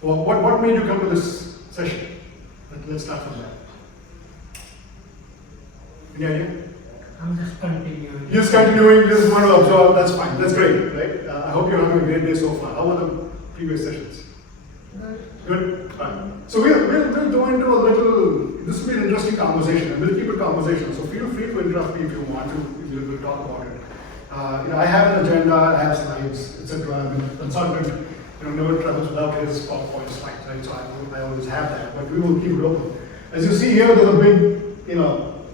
Well, what made you come to this session? Let's start from there. Any idea? I'm just continuing. Just continuing, just want to absorb, that's fine, that's great, right? I hope you're having a great day so far. How were the previous sessions? Good? Fine. So we'll go into a little, this will be an interesting conversation, and we'll keep it conversational, so feel free to interrupt me if you want to, if we'll talk about it. I have an agenda, I have slides, etc. I'm a consultant, never travels without his PowerPoint slides, right? So I always have that, but we will keep it open. As you see here, there's a big,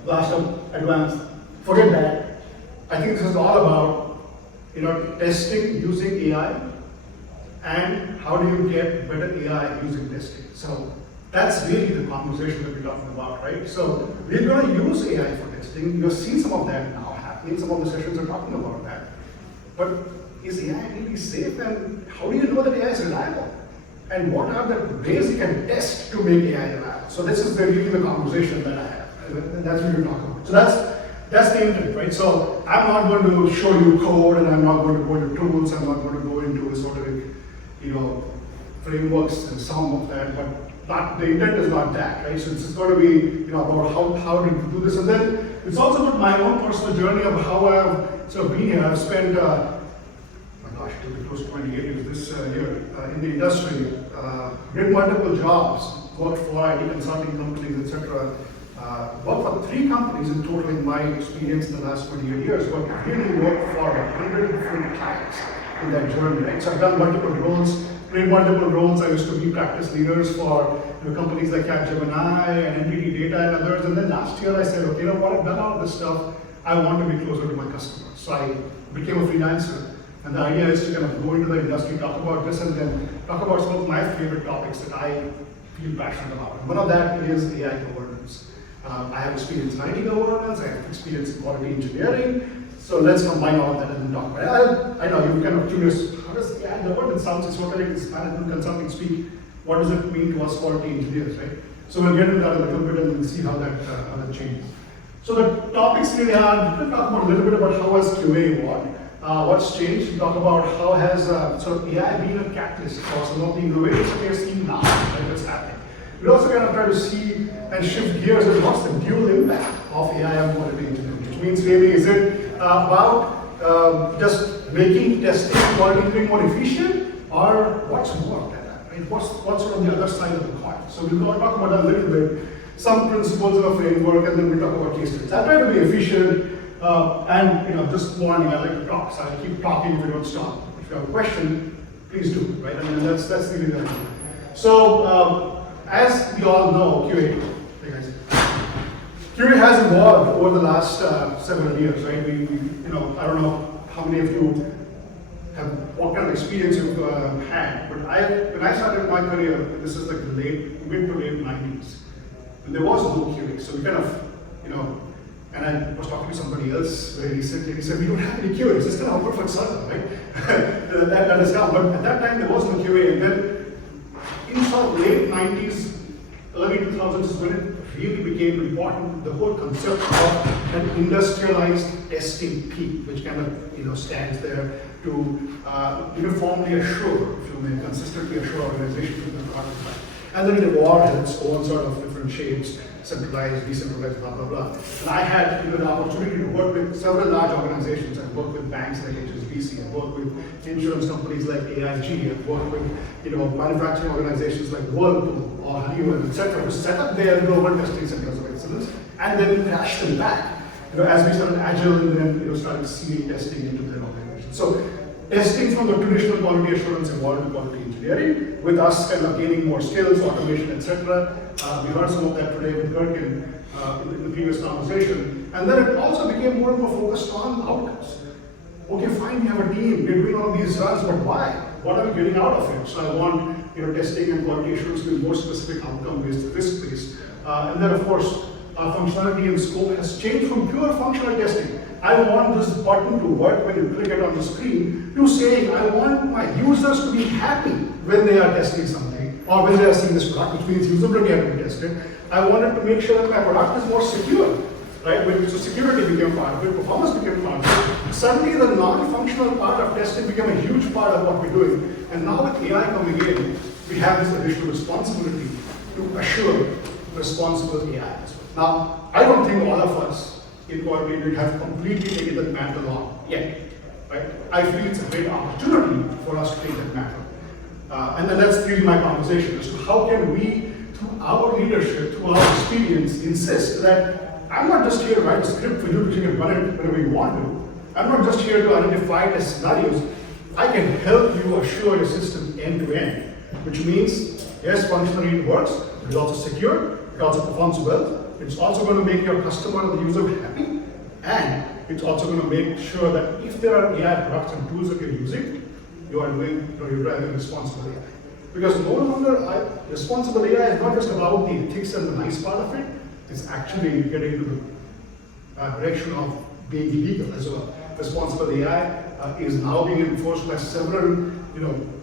blast of advanced. Forget that. I think this is all about, testing using AI, and how do you get better AI using testing. So that's really the conversation that we're talking about, right? So we're going to use AI for testing. You're seeing some of that now happening. Some of the sessions are talking about that. But is AI really safe, and how do you know that AI is reliable? And what are the ways you can test to make AI reliable? So this is really the conversation that I have. And that's what we're talking about. So that's the intent, right? So I'm not going to show you code, and I'm not going to go into tools, I'm not going to go into esoteric, frameworks and some of that, but the intent is not that, right? So it's going to be, about how to do this, and then it's also about my own personal journey of how I've sort of been here. I've spent, it'll be close to 28 years this year in the industry, did multiple jobs, worked for IT consulting companies, etc. Worked for 3 companies in total in my experience in the last 28 years, but really worked for 100 different clients in that journey, right? So I've done multiple roles, played multiple roles. I used to be practice leaders for companies like Capgemini and NTT Data and others. And then last year I said, okay, what I've done all this stuff, I want to be closer to my customers. So I became a freelancer. And the idea is to kind of go into the industry, talk about this, and then talk about some of my favorite topics that I feel passionate about. And one of that is AI governance. I have experience in IT governance, I have experience in quality engineering. So let's combine all of that and then talk about it. I know you're kind of curious, how does AI governance sound esoteric, it's management consulting speak? What does it mean to us quality engineers, right? So we'll get into that a little bit and then see how that changes. So the topics really are, we'll talk about a little bit about how has QA evolved. What's changed? We talk about how has sort of AI been a catalyst for some of the innovations that we are seeing now, right, that's happening. We also kind of try to see and shift gears as what's the dual impact of AI on quality engineering, which means really is it about just making testing and quality engineering more efficient, or what's more than that, right? What's sort of the other side of the coin? So we'll talk about that a little bit, some principles of a framework, and then we'll talk about case studies. I try to be efficient. And just warning, I like to talk, so I'll keep talking if you don't stop. If you have a question, please do, right? And that's really the idea. So as we all know, QA, hey guys, QA has evolved over the last several years, right? I don't know how many of you have what kind of experience you've had, but when I started my career, this is like the mid to late 90s, and there was no QA, so we kind of, and I was talking to somebody else very recently, he said, we don't have any QA, it's just kind of a perfect circle, right? that is now, but at that time there was no QA, and then in sort of late 90s, early 2000s is when it really became important, the whole concept of an industrialized testing peak, which kind of stands there to uniformly assure, if you may, consistently assure organizations with the product. And then it evolved in its own sort of different shapes, centralized, decentralized, blah, blah, blah. And I had the opportunity to work with several large organizations. I've worked with banks like HSBC, I've worked with insurance companies like AIG, I've worked with manufacturing organizations like Whirlpool or Honeywell, etc., to set up their global testing centers of excellence and then crash them back. As we started agile and then started seeing testing into their organization. So testing from the traditional quality assurance evolved to quality engineering, with us kind of gaining more skills, automation, etc. We heard some of that today with Gherkin in the previous conversation. And then it also became more and more focused on outcomes. Okay, fine, we have a team, we're doing all of these runs, but why? What are we getting out of it? So I want testing and quality assurance to be more specific, outcome-based, risk-based. And then of course, our functionality and scope has changed from pure functional testing. I want this button to work when you click it on the screen, to saying I want my users to be happy when they are testing something, or when they are seeing this product, which means usability has to be tested. I wanted to make sure that my product is more secure, right? So security became part of it, performance became part of it. Suddenly the non-functional part of testing became a huge part of what we're doing. And now with AI coming in, we have this additional responsibility to assure responsible AI as well. Now, I don't think all of us in quality have completely taken that mantle on yet, right? I feel it's a great opportunity for us to take that mantle. And then that's really my conversation as to how can we, through our leadership, through our experience, insist that I'm not just here to write a script for you to take and run it whenever you want to. I'm not just here to identify the scenarios. I can help you assure your system end to end, which means, yes, functionally it works, but it's also secure, it also performs well, it's also going to make your customer or the user happy, and it's also going to make sure that if there are AI products and tools that you're using, you're driving responsible AI. Because no longer, responsible AI is not just about the ethics and the nice part of it, it's actually getting to the direction of being illegal as well. Responsible AI is now being enforced by several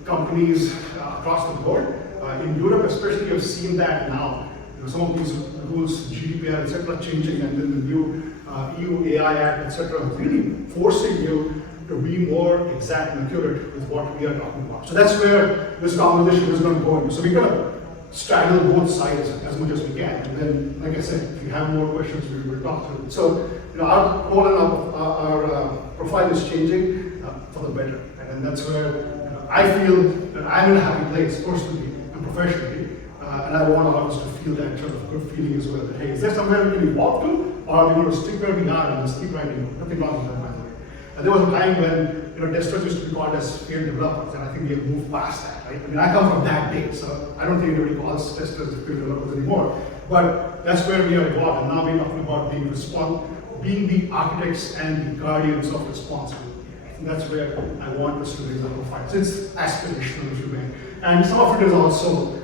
companies across the board. In Europe especially, you've seen that now. Some of these rules, GDPR, etc., changing, and then the new EU AI Act, etc., really forcing you to be more exact and accurate with what we are talking about. So that's where this conversation is going to go into. So we're going to straddle both sides as much as we can. And then, like I said, if you have more questions, we will talk through it. So, our role and our profile is changing for the better. And that's where I feel that I'm in a happy place personally and professionally. And I want all of us to feel that sort of good feeling as well. That, hey, is there somewhere we can evolve to? Or are we going to stick where we are and just keep writing? Nothing wrong with that, by the way. And there was a time when testers used to be called as field developers, and I think we have moved past that, right? I mean, I come from that day, so I don't think anybody calls testers field developers anymore. But that's where we are evolved, and now we're talking about being the architects and the guardians of responsibility. And that's where I want us to raise our profile. So it's aspirational, if you may. And some of it is also,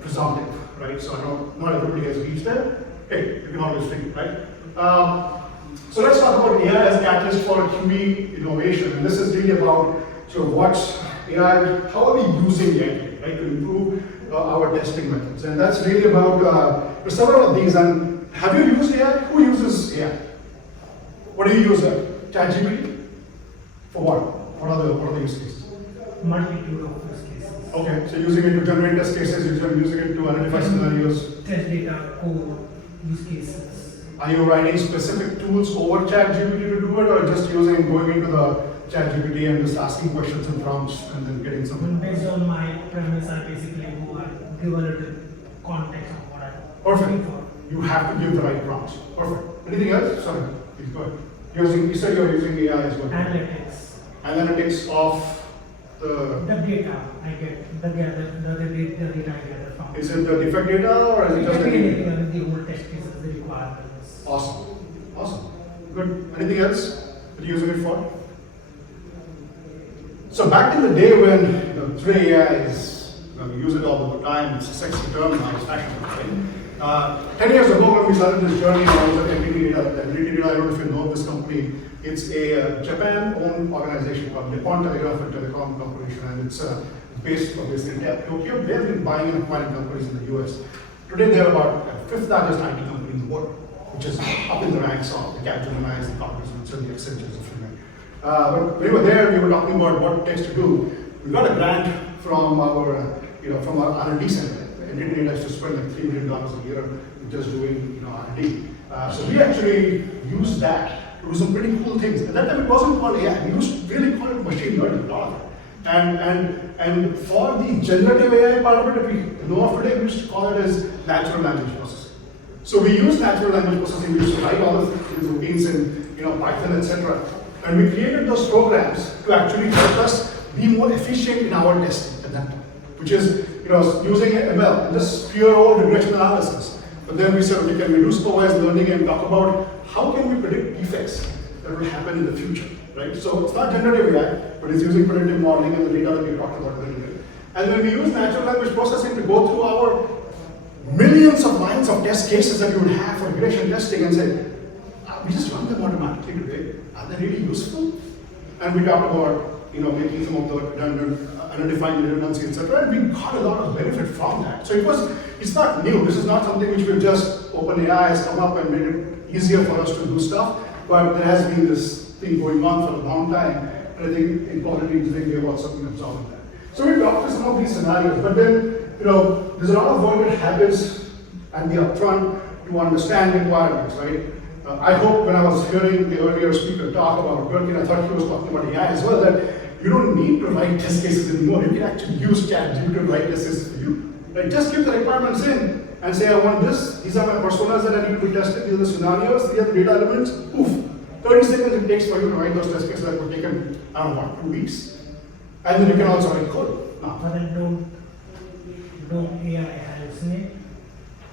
presumptive, right? So I know not everybody has reached there. Hey, you can always think, right? So let's talk about AI as a catalyst for QE innovation. And this is really about what's AI, how are we using it, right, to improve our testing methods. And that's really about, there's several of these. And have you used AI? Who uses AI? What do you use ChatGPT? For what? What are the use cases? Multitude of use cases. Okay, so using it to generate test cases, you're using it to identify scenarios. Test data, code, use cases. Are you writing specific tools over ChatGPT to do it, or just going into the ChatGPT and just asking questions and prompts and then getting something? Based on my premise, I basically go and give a little context of what I'm Perfect. looking for. You have to give the right prompts. Perfect. Anything else? Sorry, please go ahead. You said you're using AI as well. Analytics. Analytics of the data I get, the data I get from. Is it the defect data or is it just anything the old test cases, the requirements? Awesome. Good. Anything else that you're using it for? So back in the day when today AI is, we use it all the time, it's a sexy term now, it's fashionable, right? 10 years ago when we started this journey, I was at NTT Data. NTT Data, I don't know if you know this company. It's a Japan-owned organization called Nippon Telegraph and Telecom Corporation, and it's based obviously in Tokyo. They've been buying and acquiring companies in the US. Today they're about the fifth largest IT company in the world, which is up in the ranks of the Capgemini's, the Cognizants, and the Accentures, if you may. But we were there, we were talking about what it takes to do. We got a grant from our, from our R&D center. NTT Data has to spend like $3 million a year just doing, R&D. So we actually used that to do some pretty cool things. At that time, it wasn't called AI. We used to really call it machine learning, a lot of it. And for the generative AI part of it, that we know of today, we used to call it as natural language processing. So we use natural language processing. We used to write all of these routines in, Python, etc. And we created those programs to actually help us be more efficient in our testing at that time, which is, using ML, just pure old regression analysis. But then we said, okay, can we do supervised learning and talk about how can we predict defects that will happen in the future, right? So it's not generative AI, but it's using predictive modeling and the data that we talked about earlier. And then we use natural language processing to go through our millions of lines of test cases that you would have for regression testing and say, we just run them automatically today. Are they really useful? And we talked about, making some of the redundant, identifying the redundancy, etc. And we got a lot of benefit from that. So it's not new. This is not something which we've just OpenAI has come up and made it easier for us to do stuff. But there has been this thing going on for a long time. And I think in quality engineering, we have also been absorbing that. So we talked to some of these scenarios, but then, there's a lot of work that happens and be upfront to understand requirements, right? I hope when I was hearing the earlier speaker talk about working, I thought he was talking about AI as well, that you don't need to write test cases anymore. You can actually use ChatGPT to write test cases for you. Right? Just give the requirements in and say, I want this, these are my personas that I need to be tested, these are the scenarios, these are the data elements, poof. 30 seconds it takes for you to write those test cases that would take, I don't know, 2 weeks. And then you can also write code. But then don't AI hallucinate?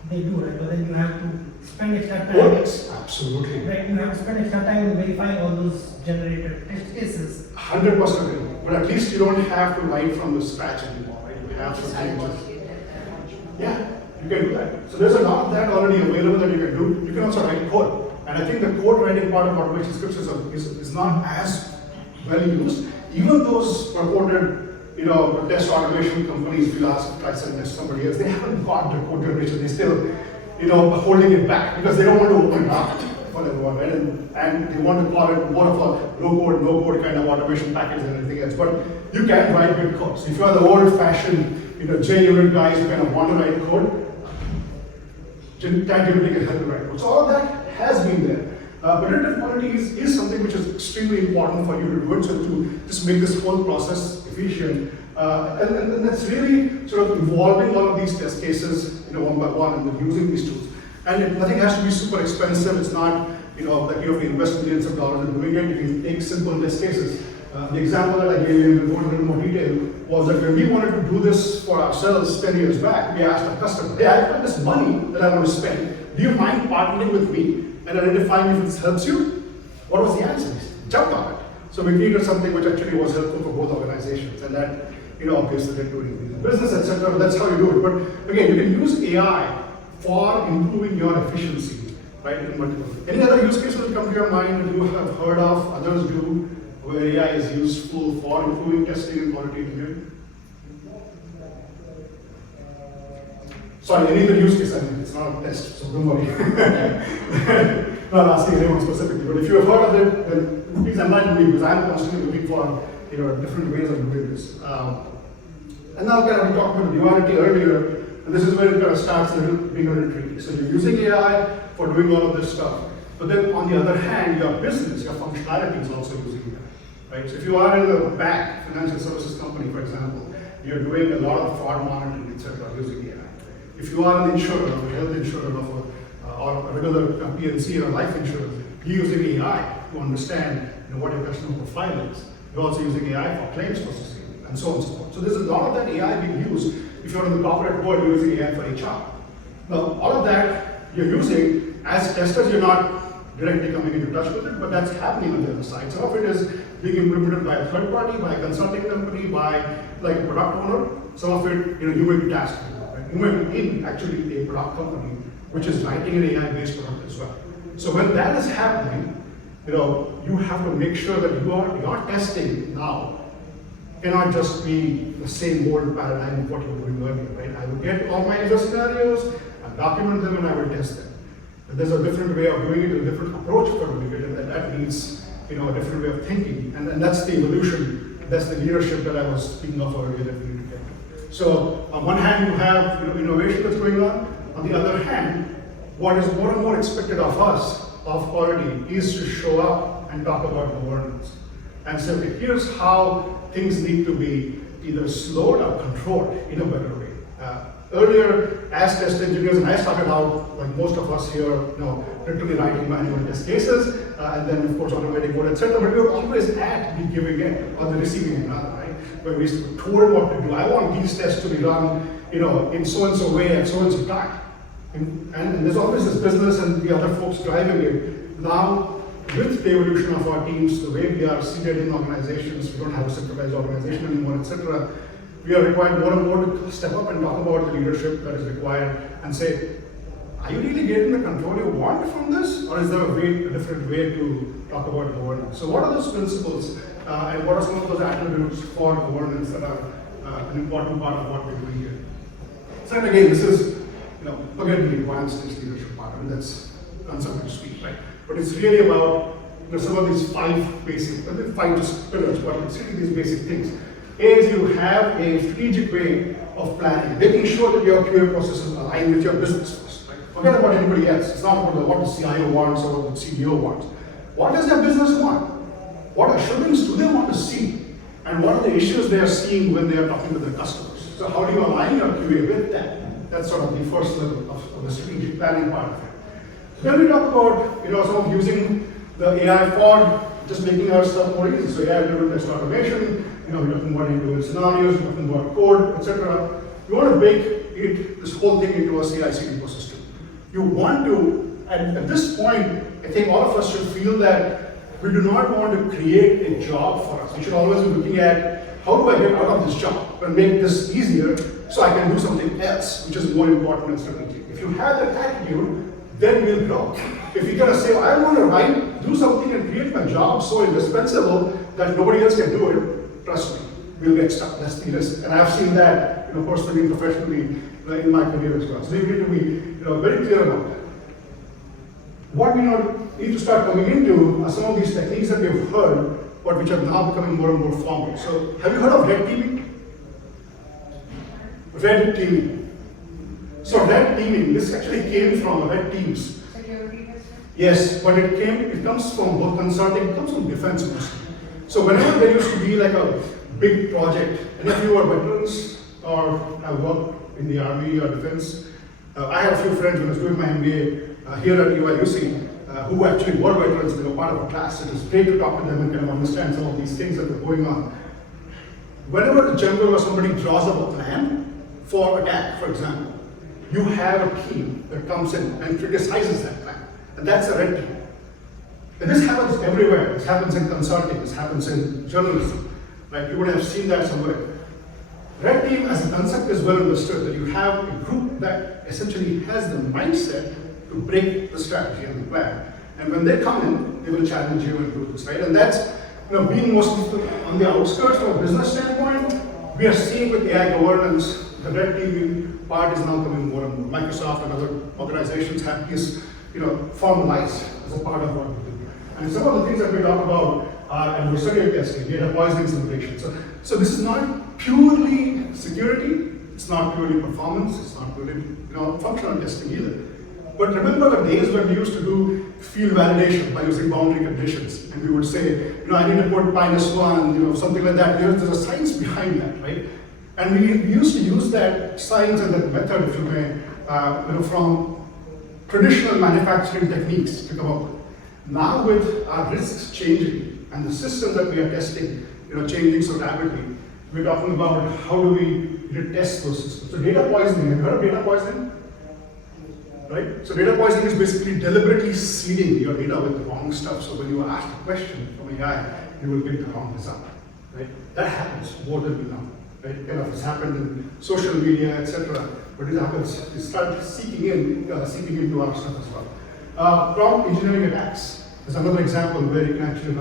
They do, right? But then you have to spend extra time. Yes, absolutely. Right, you have to spend extra time in verifying all those generated test cases. 100% agree. But at least you don't have to write from the scratch anymore, right? You have something. Yeah, you can do that. So there's a lot of that already available that you can do. You can also write code. And I think the code writing part of automation scripts is not as well used. Even those purported, test automation companies, if you ask Tyson or somebody else, they haven't got the code generation. They still, holding it back because they don't want to open it up for everyone, right? And they want to call it more of a low code, no code kind of automation package than anything else. But you can write good code. So if you are the old-fashioned, JUnit guys who kind of want to write code, ChatGPT can help you write code. So all of that has been there. But iterative quality is something which is extremely important for you to do it, so to just make this whole process efficient. And that's really sort of evolving all of these test cases, one by one, and then using these tools. And nothing has to be super expensive. It's not, that you have to invest millions of dollars in doing it. You can take simple test cases. The example that I gave you in a little more detail was that when we wanted to do this for ourselves 10 years back, we asked our customer, hey, I've got this money that I want to spend. Do you mind partnering with me and identifying if this helps you? What was the answer? Jump on it. So we created something which actually was helpful for both organizations, and that, obviously they're doing business, etc. But that's how you do it. But again, you can use AI for improving your efficiency, right? In multiple. Any other use cases that come to your mind that you have heard of, others do, where AI is useful for improving testing and quality engineering? Sorry, any other use case, it's not a test, so don't worry. Not asking anyone specifically, but if you have heard of it, then please enlighten me, because I'm constantly looking for different ways of doing this. And now we talked about duality earlier, and this is where it kind of starts being a little tricky. So you're using AI for doing all of this stuff, but then on the other hand, your business, your functionality is also using AI, right? So if you are in a bank, financial services company, for example, you're doing a lot of fraud monitoring, etc., using AI. If you are an insurer, a health insurer or a regular PNC or a life insurer, you're using AI to understand what your customer profile is. You're also using AI for claims processing and so on and so forth. So there's a lot of that AI being used. If you're in the corporate world, you're using AI for HR. Now, all of that you're using, as testers, you're not directly coming into touch with it, but that's happening on the other side. Some of it is being implemented by a third party, by a consulting company, by like a product owner. Some of it, you may be tasked with. You might be in actually a product company which is writing an AI-based product as well. So when that is happening, you have to make sure that your testing now cannot just be the same old paradigm of what you were doing earlier, right? I will get all my user scenarios, I'll document them, and I will test them. But there's a different way of doing it, a different approach for doing it, and that needs a different way of thinking. And that's the evolution, that's the leadership that I was speaking of earlier that we need to get to. So on one hand, you have innovation that's going on. On the other hand, what is more and more expected of us, of quality, is to show up and talk about governance. And so here's how things need to be either slowed or controlled in a better way. Earlier, as test engineers, and I started out, like most of us here, literally writing manual test cases, and then of course automating code, etc. But we were always at the giving end or the receiving end, right? Where we told what to do. I want these tests to be run, in so and so way at so and so time. And there's always this business and the other folks driving it. Now, with the evolution of our teams, the way we are seated in organizations, we don't have a centralized organization anymore, etc. We are required more and more to step up and talk about the leadership that is required and say, are you really getting the control you want from this? Or is there a different way to talk about governance? So what are those principles and what are some of those attributes for governance that are an important part of what we're doing here? So again, this is, forget the advanced leadership part, and that's something to speak, right? But it's really about some of these five pillars, but it's really these basic things. A is you have a strategic way of planning, making sure that your QA processes align with your business first. Right? Forget about anybody else. It's not about what the CIO wants or what the CDO wants. What does their business want? What assurance do they want to see? And what are the issues they are seeing when they are talking to their customers? So how do you align your QA with that? That's sort of the first level of the strategic planning part of it. Then we talk about some of using the AI for just making our stuff more easy. So AI-driven test automation, we're talking about end-to-end scenarios, we're talking about code, etc. You want to bake this whole thing into a CI/CD ecosystem. You want to, at this point, I think all of us should feel that we do not want to create a job for us. We should always be looking at how do I get out of this job and make this easier so I can do something else, which is more important and strategic. If you have that attitude, then we'll grow. If you're gonna say, I want to do something and create my job so indispensable that nobody else can do it, trust me, we'll get stuck. That's the risk. And I've seen that, personally and professionally in my career as well. So we need to be, very clear about that. What we need to start coming into are some of these techniques that we've heard, but which are now becoming more and more formal. So, have you heard of red teaming? Red teaming. So, red teaming, this actually came from red teams. Security testing? Yes, but it comes from both consulting, it comes from defense mostly. So, whenever there used to be like a big project, and if you are veterans or have worked in the army or defense, I have a few friends when I was doing my MBA here at UIUC who actually were veterans. They were part of a class. It was great to talk to them and kind of understand some of these things that were going on. Whenever a general or somebody draws up a plan for attack, for example, you have a team that comes in and criticizes that plan. And that's a red team. And this happens everywhere. This happens in consulting. This happens in journalism. Right? You would have seen that somewhere. Red team as a concept is well understood, that you have a group that essentially has the mindset to break the strategy and the plan. And when they come in, they will challenge you and do this, right? And that's, being mostly on the outskirts from a business standpoint, we are seeing with AI governance, the red teaming part is now coming more and more. Microsoft and other organizations have this, formalized as a part of what we do. And some of the things that we talk about are adversarial testing, data poisoning simulation. So this is not purely security, it's not purely performance, it's not purely functional testing either. But remember the days when we used to do field validation by using boundary conditions, and we would say, I need to put -1, something like that. There's a science behind that, right? And we used to use that science and that method, if you may, from traditional manufacturing techniques to come up with. Now with our risks changing and the systems that we are testing, changing so rapidly, we're talking about how do we test those systems. So data poisoning, have you heard of data poisoning? Right? So data poisoning is basically deliberately seeding your data with the wrong stuff. So when you ask a question from AI, you will get the wrong result. Right? That happens more than we know. Right? It's happened in social media, etc. But it happens. You start seeking into our stuff as well. Prompt engineering attacks is another example where you can actually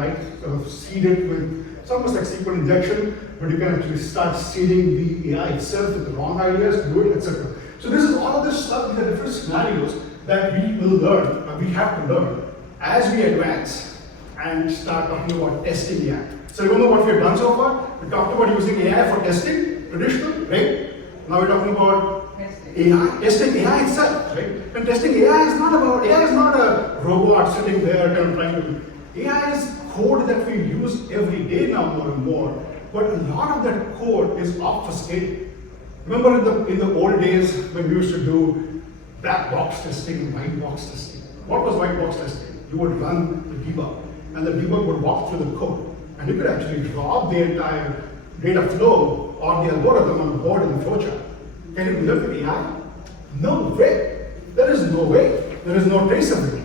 seed it with, it's almost like SQL injection, but you can actually start seeding the AI itself with the wrong ideas to do it, etc. So this is all of this stuff, these are different scenarios that we will learn, we have to learn as we advance and start talking about testing AI. So remember what we have done so far? We talked about using AI for testing, traditional, right? Now we're talking about AI, testing AI itself, right? And testing AI is not a robot sitting there kind of trying to, AI is code that we use every day now more and more, but a lot of that code is obfuscated. Remember in the old days when we used to do black box testing and white box testing? What was white box testing? You would run the debug, and the debug would walk through the code, and you could actually draw the entire data flow or the algorithm on the board in the flowchart. Can you do that with AI? No way. There is no way. There is no traceability,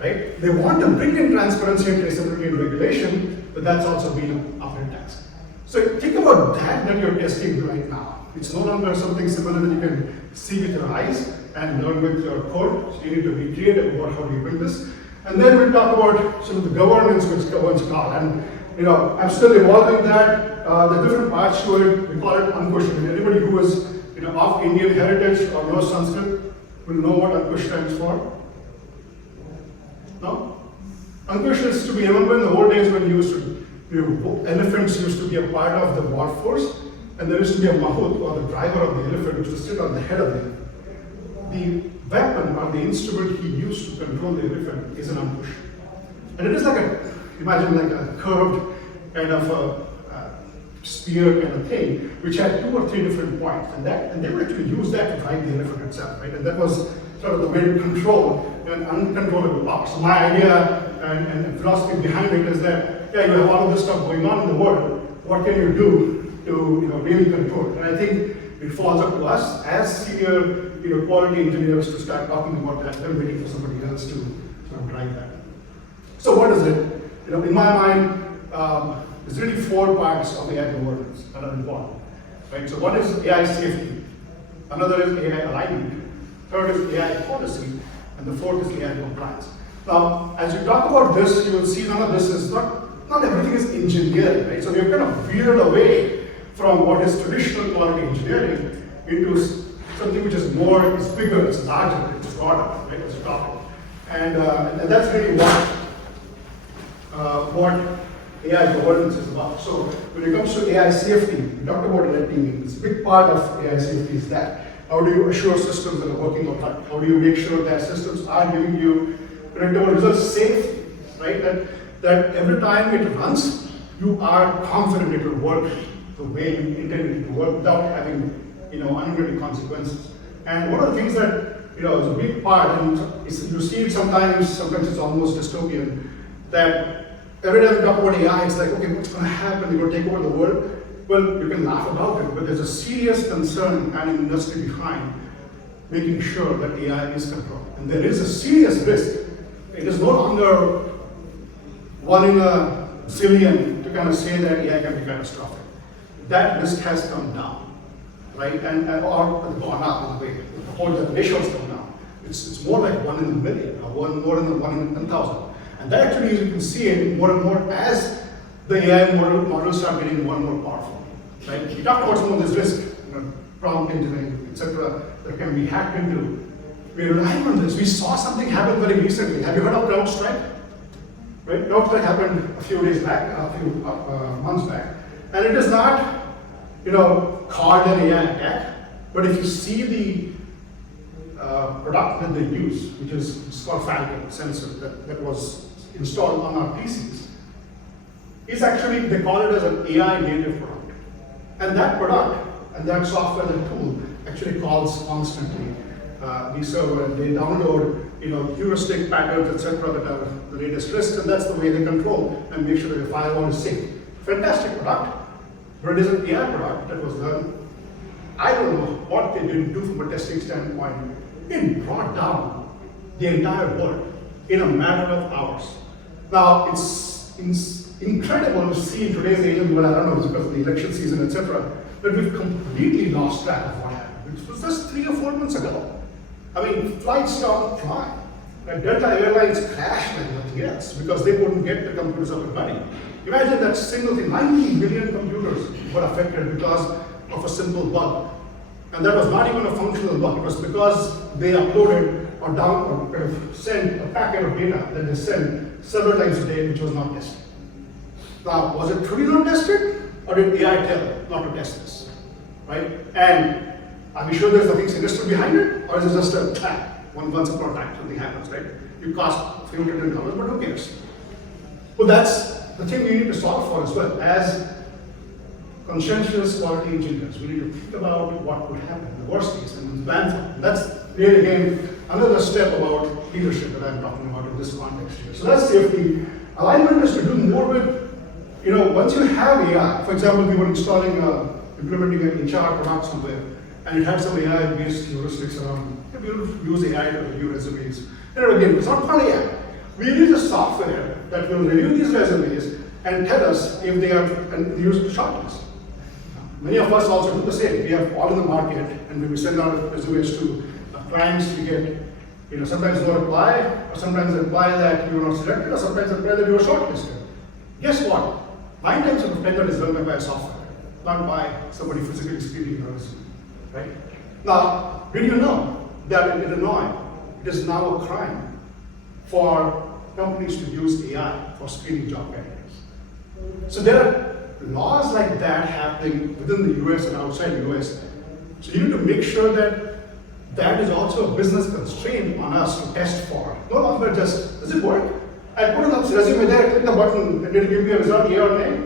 right? They want to bring in transparency and traceability and regulation, but that's also been an uphill task. So think about that you're testing right now. It's no longer something similar that you can see with your eyes and learn with your code. So you need to be creative about how do you build this. And then we'll talk about sort of the governance which governs cloud. And I'm still evolving that. The different parts to it, we call it Ankush. And anybody who is of Indian heritage or knows Sanskrit will know what Ankush stands for. No? Ankush is to be, remember in the old days when you used to elephants used to be a part of the workforce, and there used to be a mahout, or the driver of the elephant, which used to sit on the head of the elephant. The weapon or the instrument he used to control the elephant is an ambush. And it is like imagine like a curved kind of a spear kind of thing, which had 2 or 3 different points. And they would actually use that to drive the elephant itself, right? And that was sort of the way to control an uncontrollable power. So my idea and philosophy behind it is that, yeah, you have all of this stuff going on in the world. What can you do to really control it? And I think it falls up to us as senior quality engineers to start talking about that. They're waiting for somebody else to sort of drive that. So what is it? In my mind, there's really 4 parts of AI governance that are important. Right? So one is AI safety, another is AI alignment, third is AI policy, and the fourth is AI compliance. Now, as you talk about this, you will see none of this is not everything is engineering, right? So we have kind of veered away from what is traditional quality engineering into something which is bigger, it's larger, it's broader, right? It's a topic. And that's really what AI governance is about. So when it comes to AI safety, we talked about red teaming. This big part of AI safety is that. How do you assure systems that are working all right? How do you make sure that systems are giving you predictable results safely, right? That every time it runs, you are confident it will work the way you intended it to work without having unintended consequences. And one of the things that is a big part, and you see it sometimes it's almost dystopian, that every time we talk about AI, it's like, okay, what's going to happen? You're going to take over the world. Well, you can laugh about it, but there's a serious concern and industry behind making sure that AI is controlled. And there is a serious risk. It is no longer 1 in a zillion to kind of say that AI can be catastrophic. That risk has come down, right? Or gone up in a way. The whole ratio has come down. It's more like 1 in a million, or more than 1 in 10,000. And that actually, as you can see it more and more as the AI models start getting more and more powerful. Right? We talked about some of this risk, prompt engineering, etc., that can be hacked into. We're relying on this. We saw something happen very recently. Have you heard of CrowdStrike? Right? CrowdStrike happened a few days back, a few months back, and it is not, called an AI attack. But if you see the product that they use, which is it's called Falcon sensor that was installed on our PCs, is actually, they call it as an AI native product. And that product and that software, that tool, actually calls constantly the server, and they download heuristic patterns, etc., that are the latest risks, and that's the way they control and make sure that the firewall is safe. Fantastic product, but it is an AI product that was done. I don't know what they didn't do from a testing standpoint. It brought down the entire world in a matter of hours. Now, it's incredible to see in today's age, well, I don't know, it's because of the election season, etc., that we've completely lost track of what happened. It was just 3 or 4 months ago. I mean, flights stopped flying. And Delta Airlines crashed like nothing else because they couldn't get the computers up and running. Imagine that single thing, 90 million computers were affected because of a simple bug. And that was not even a functional bug. It was because they uploaded or sent a packet of data that they sent several times a day, which was not tested. Now, was it truly not tested, or did AI tell not to test this? Right? And are we sure there's nothing sinister behind it, or is it just a trap? Once upon a time, something happens, right? You cost $300, but who cares? Well, that's the thing we need to solve for as well. As conscientious quality engineers, we need to think about what would happen in the worst case and plan for it. That's really, again, another step about leadership that I'm talking about in this context here. So that's safety. Alignment is to do more with, once you have AI, for example, we were implementing an HR product somewhere, and it had some AI-based heuristics around. We will use AI to review resumes. Again, it's not called AI. We use a software that will review these resumes and tell us if they are, and use the shortlist. Many of us also do the same. We have all in the market, and when we send out resumes to clients, we get, sometimes no reply, or sometimes a reply that you were not selected, or sometimes a reply that you were shortlisted. Guess what? 9 times out of 10 that is done by a software, not by somebody physically screening your resume. Right? Now, did you know that in Illinois, it is now a crime for companies to use AI for screening job candidates? So there are laws like that happening within the US and outside the US. So you need to make sure that that is also a business constraint on us to test for. No longer just, does it work? I put an resume there, click the button, and it'll give me a result, yeah or nay.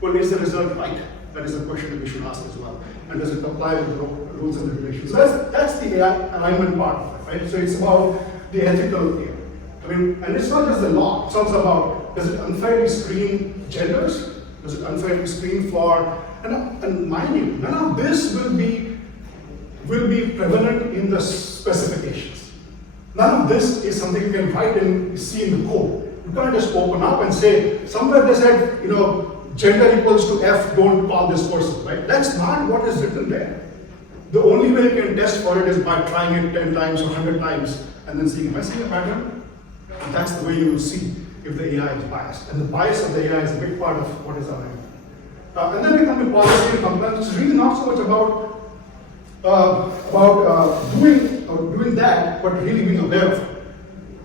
Well, is the result right? That is the question that we should ask as well. And does it comply with the rules and regulations? So that's the AI alignment part of it, right? So it's about the ethical here. I mean, and it's not just the law, it's also about, does it unfairly screen genders? Does it unfairly screen for, and mind you, none of this will be prevalent in the specifications. None of this is something you can write and see in the code. You can't just open up and say, somewhere they said, gender equals to F, don't call this person, right? That's not what is written there. The only way you can test for it is by trying it 10 times or 100 times and then seeing, am I seeing a pattern? And that's the way you will see if the AI is biased. And the bias of the AI is a big part of what is alignment. And then we come to policy and compliance. It's really not so much about doing that, but really being aware of it.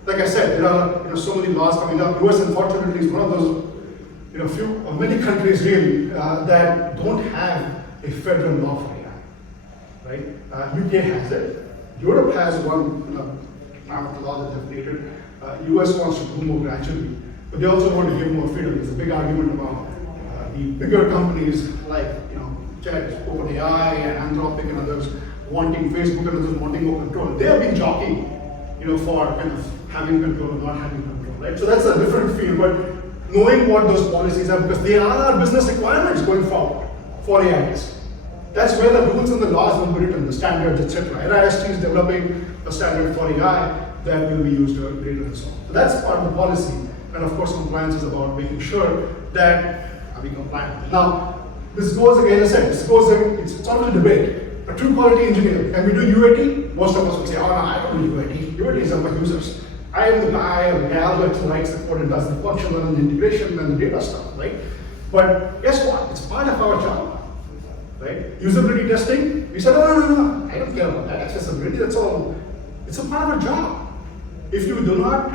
Like I said, there are so many laws coming up. US, unfortunately, is one of those few or many countries really that don't have a federal law for AI. Right? UK has it. Europe has one law that they've created. US wants to do more gradually, but they also want to give more freedom. There's a big argument about the bigger companies like Chat, OpenAI, and Anthropic, and others wanting Facebook and others wanting more control. They have been jockeying, for kind of having control or not having control, right? So that's a different field, but knowing what those policies are, because they are our business requirements going forward for AIs. That's where the rules and the laws will be written, the standards, etc. NIST is developing a standard for AI that will be used to upgrade and so on. So that's part of the policy. And of course, compliance is about making sure that we compliant. Now, this goes again, as I said, it's always a debate. A true quality engineer, can we do UAT? Most of us would say, oh no, I don't do UAT. UAT is for users. I am the guy or the gal that writes the code and does the functional and the integration and the data stuff, right? But guess what? It's part of our job, right? Usability testing, we said, no, I don't care about that. Accessibility, that's all. It's a part of our job. If you do not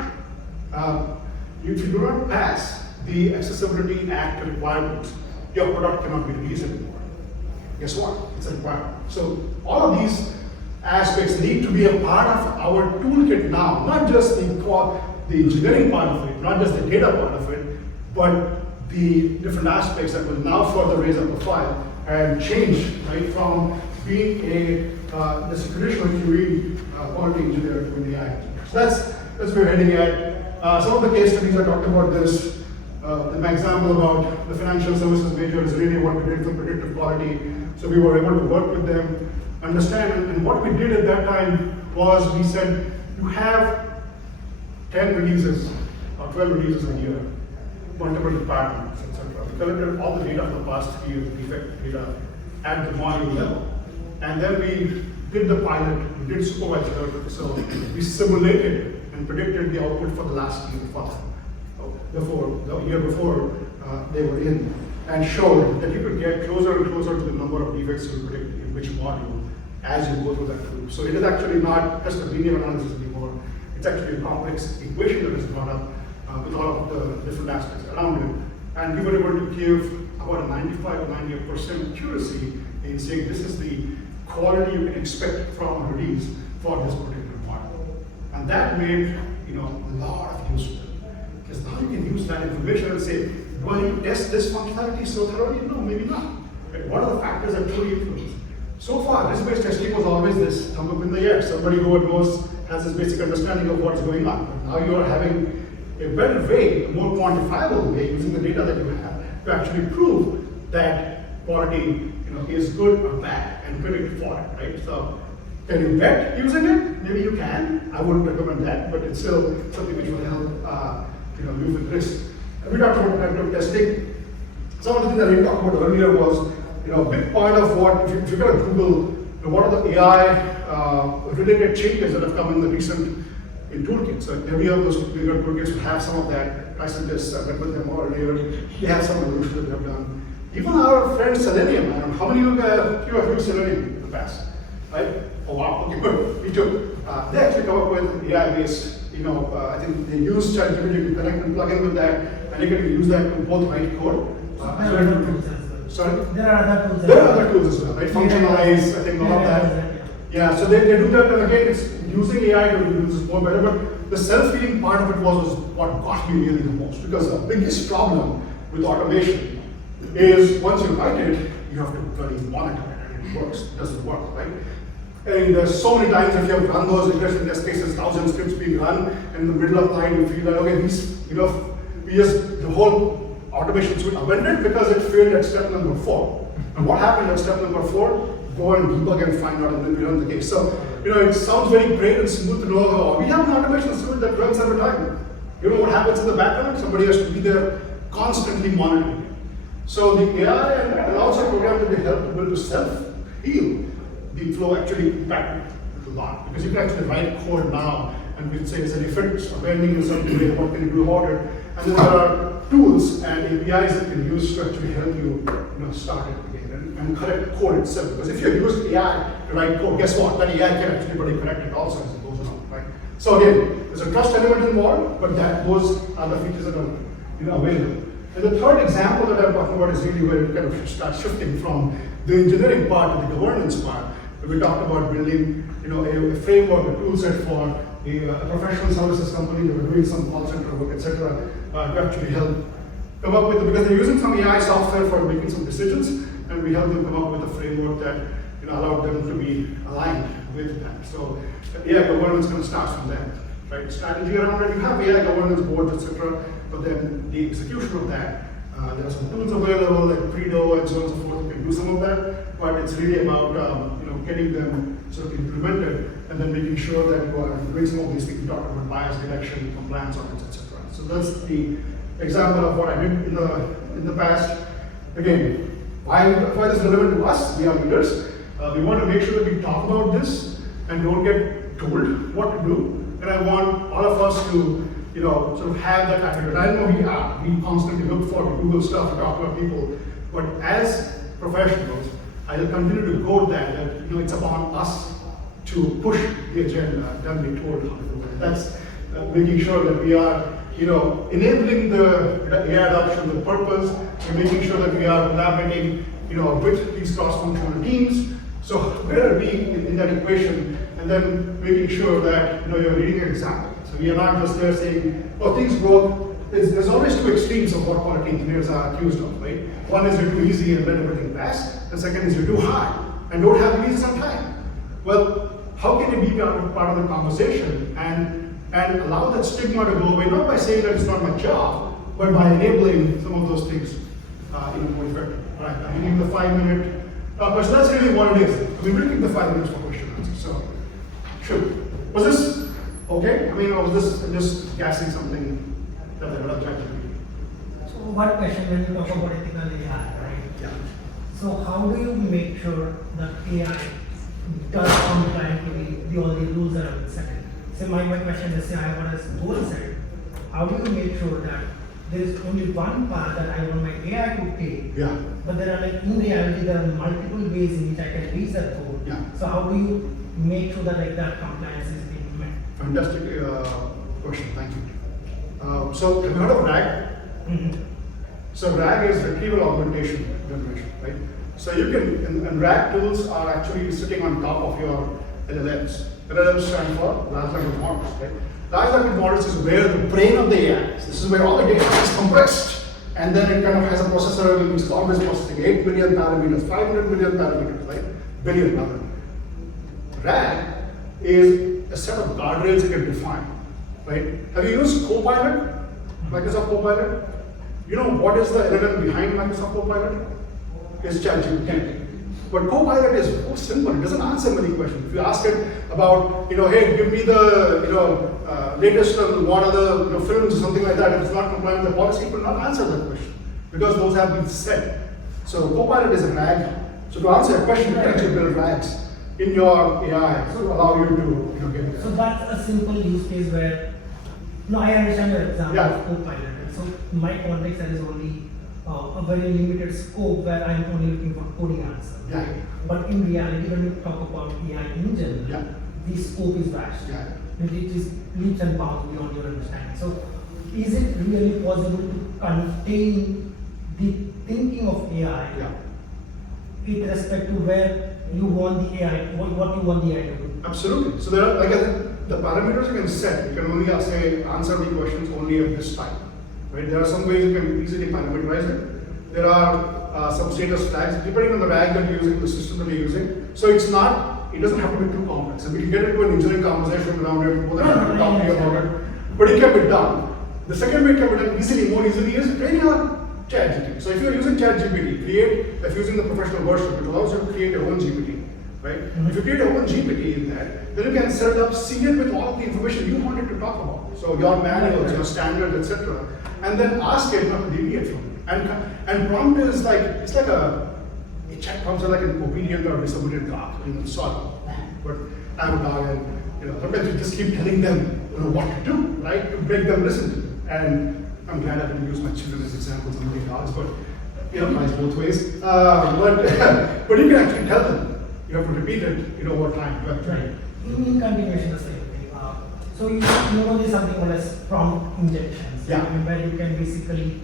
pass the Accessibility Act requirements, your product cannot be released anymore. Guess what? It's a requirement. So all of these aspects need to be a part of our toolkit now, not just the engineering part of it, not just the data part of it, but the different aspects that will now further raise our profile and change, right, from being this traditional QE quality engineer to an AI engineer. So that's where we're heading at. Some of the case studies I talked about this. My example about the financial services major is really what we did for predictive quality. So we were able to work with them, understand, and what we did at that time was we said, you have 10 releases or 12 releases a year, multiple departments, etc. We collected all the data for the past 3 years, defect data at the module level. And then we did the pilot, we did supervised learning. So we simulated and predicted the output for the last year the year before they were in, and showed that you could get closer and closer to the number of defects you predict in which module as you go through that loop. So it is actually not just a linear analysis anymore, it's actually a complex equation that is brought up with all of the different aspects around it. And we were able to give about a 95 or 98% accuracy in saying this is the quality you can expect from a release for this particular model. And that made a lot of use of it. Because now you can use that information and say, do I need to test this functionality so thoroughly? No, maybe not. Right? What are the factors that truly influence? So far, risk-based testing was always this thumb up in the air. Somebody who knows has this basic understanding of what's going on. But now you are having a better way, a more quantifiable way, using the data that you have to actually prove that quality is good or bad and predict for it, right? So can you bet using it? Maybe you can. I wouldn't recommend that, but it's still something which will help you with risk. We talked about predictive testing. Some of the things that we talked about earlier was, a big part of what, if you go to Google, what are the AI related changes that have come in the recent toolkits. So every of those bigger toolkits will have some of that. I suggested, I met with them earlier. They have some evolution that they have done. Even our friend Selenium, I don't know, how many of you have used Selenium in the past? Right? Oh wow, okay, good, me too. They actually come up with AI-based, I think they use ChatGPT to connect and plug in with that, and you can use that to both write code There are other tools as well. Sorry? There are other tools. There are other tools as well, right? Functionalize, I think all of that. Yeah. Yeah, so they do that, and again, it's using AI to do this more better, but the self-healing part of it was what got me really the most, because the biggest problem with automation is once you write it, you have to really monitor it, and it works, it doesn't work, right? And there's so many times if you have run those regression test cases, 1,000 scripts being run, and in the middle of the night you feel like, okay, the whole automation suite upended because it failed at step number 4. And what happened at step number 4? Go and debug and find out, and then we run the case. So, it sounds very great and smooth to know, oh, we have an automation suite that runs every time. You know what happens in the background? Somebody has to be there constantly monitoring it. So the AI allows a program to be helpful to self-heal. The flow actually impacted a lot, because you can actually write code now and we say, if it's offending in some way, what can you do about it? And then there are tools and APIs that can use to actually help you, start it again and correct code itself. Because if you use AI to write code, guess what? That AI can actually pretty correct it also as it goes along, right? So again, there's a trust element involved, but those are the features that are available. And the third example that I'm talking about is really where it kind of starts shifting from the engineering part to the governance part. We talked about building, a framework, a tool set for a professional services company that were doing some call center work, etc., to actually help come up with, because they're using some AI software for making some decisions, and we help them come up with a framework that allowed them to be aligned with that. So AI governance kind of starts from there, right? Strategy around it, you have AI governance boards, etc., but then the execution of that, there are some tools available like Predo and so on and so forth. You can do some of that, but it's really about getting them sort of implemented and then making sure that you are doing some of these things. We talked about bias detection, compliance audits, etc. So that's the example of what I did in the past. Again, why this is relevant to us? We are leaders. We want to make sure that we talk about this and don't get told what to do. And I want all of us to sort of have that attitude. I know we constantly look for Google stuff, we talk about people, but as professionals, I will continue to go that it's upon us to push the agenda than be told how to do it. That's making sure that we are, enabling the AI adoption with purpose, and making sure that we are collaborating, with these cross-functional teams. So where are we in that equation? And then making sure that you're reading an example. So we are not just there saying, oh, things broke. There's always two extremes of what quality engineers are accused of, right? One is you're too easy and let everything pass. The second is you're too hard and don't have releases on time. Well, how can you be part of the conversation and allow that stigma to go away, not by saying that it's not my job, but by enabling some of those things more effectively. Right? I'm giving the 5-minute question. That's really what it is. I mean, we'll keep the 5 minutes for question and answer. So, sure. Was this okay? I mean, or was this just guessing something that I would have tried to do? So one question when you talk about ethical AI, right? Yeah. So how do you make sure that AI does comply to all the rules that are set? So my question is, say I want a goal set. How do you make sure that there is only one path that I want my AI to take? Yeah. But there are in reality there are multiple ways in which I can reach that goal. Yeah. So how do you make sure that that compliance is being met? Fantastic question. Thank you. So have you heard of RAG? Mm-hmm. So RAG is retrieval augmentation generation, right? So you can, and RAG tools are actually sitting on top of your LLMs. LLMs stand for large language models, right? Large language models is where the brain of the AI is. This is where all the data is compressed, and then it kind of has a processor which is always processing 8 billion parameters, 500 million parameters, right? Billion rather. RAG is a set of guardrails you can define, right? Have you used Copilot, Microsoft Copilot? You know what is the LLM behind Microsoft Copilot? It's ChatGPT. But Copilot is so simple, it doesn't answer many questions. If you ask it about, hey, give me the, latest on what are the films or something like that, if it's not compliant with the policy, it will not answer that question because those have been set. So Copilot is a RAG. So to answer your question, you can actually build RAGs in your AI to allow you to get there. So that's a simple use case where, I understand your example Yeah. of Copilot. So in my context, there is only a very limited scope where I'm only looking for coding answers. Yeah. But in reality, when you talk about AI in general, Yeah. the scope is vast. Yeah. And it is leaps and bounds beyond your understanding. So is it really possible to contain the thinking of AI Yeah, with respect to where you want the AI, what you want the AI to do. absolutely. So there are, like I said, the parameters you can set. You can only say answer the questions only at this time. Right? There are some ways you can easily parameterize it. There are some status flags depending on the RAG that you're using, the system that you're using. So it's not, it doesn't have to be too complex. And we can get into an engineering conversation around it, more than happy to talk to you about it. But it can be done. The second way it can be done easily, more easily, is training on ChatGPT. So if you're using ChatGPT, if you're using the professional version, it allows you to create your own GPT. Right? If you create your own GPT in there, then you can set it up, sync it with all of the information you wanted to talk about. So your manuals, your standards, etc. And then ask it not to deviate from it. And prompt is like, it's like a chat prompts are like an obedient or disobedient dog. Sort of. But I have a dog, and sometimes you just keep telling them what to do, right? To make them listen to you. And I'm glad I didn't use my children as examples of many dogs, but applies both ways. But you can actually tell them. You have to repeat it, over time. Right. In continuation, the same thing. So you know there's something called as prompt injections. Yeah. Where you can basically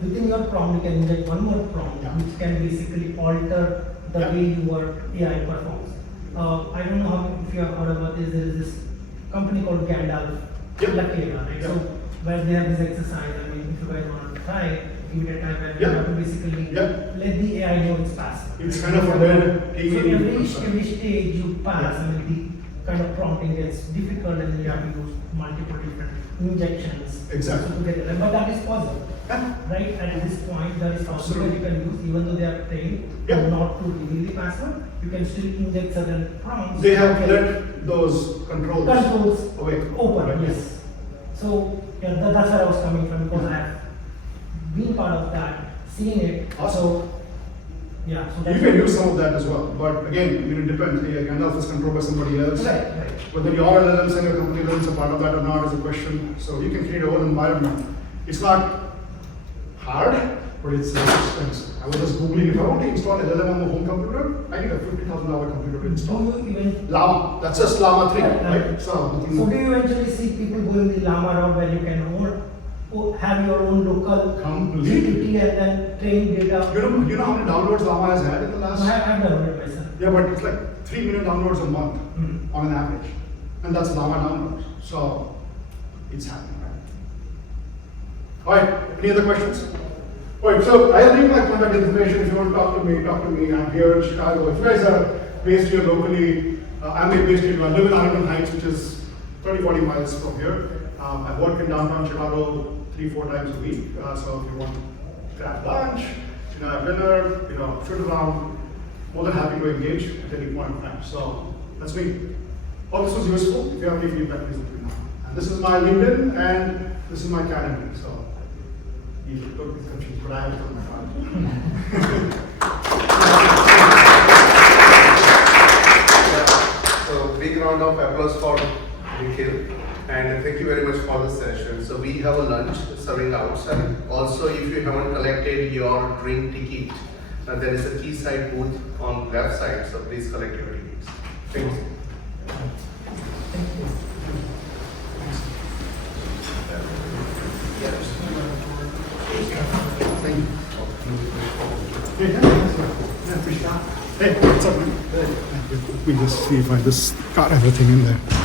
within your prompt you can inject one more prompt, Yeah. which can basically alter the Yeah. way your AI performs. I don't know if you have heard about this. There is this company called Gandalf, Yeah. Lakera, right? Yeah. So where they have this exercise. I mean, if you guys want to try it, give it a time where you Yeah. have to basically Yeah. let the AI know it's passive. It's right? kind of a learn, So taking every stage you pass, Yeah. I mean, the kind of prompting gets difficult, and then you have to use multiple different injections. Exactly. To get it. But that is possible, Yeah. right? At this point, that is possible. Absolutely. You can use, even though they are trained Yeah. not to reveal the password, you can still inject certain prompts. They have that let those controls away. open, Right. yes. So yeah, that's where I was coming from, because I have been part of that, seen it. Awesome. So yeah, so You that's can use some of that as well, but again, it depends. Gandalf is controlled by somebody else. right. Whether your LLMs and your company LLMs are part of that or not is a question. So you can create your own environment. It's not hard, but it's expensive. I was just Googling, if I want to install LLM on my home computer, I need a $50,000 computer to install. Do you even Llama, that's just Llama 3, Right, right? So, So do you eventually see people going the Llama route where you can have your own local Completely. GPT and then train data? you know how many downloads Llama has had in the last? I've done it myself. Yeah, but it's like 3 million downloads a month Mm. on an average. And that's Llama downloads. So it's happening, right? Alright, any other questions? Alright, so I'll leave my contact information. If you want to talk to me, talk to me. I'm here in Chicago. If you guys are based here locally, I'm based here. I live in Arlington Heights, which is 30-40 miles from here. I work in downtown Chicago 3-4 times a week. So if you want to grab lunch, have dinner, shoot around, more than happy to engage at any point in time. So that's me. Hope this was useful. If you have any feedback, please let me know. And this is my LinkedIn and this is my calendar. So you don't be confused, but I have it on my phone. So big round of applause for Nikhil, and thank you very much for the session. So we have a lunch serving outside. Also, if you haven't collected your drink ticket, there is a Quayside booth on left side. So please collect your tickets. Thank you. Thank you. Yeah, appreciate that. Hey, what's up, man? We just see if I just got everything in there.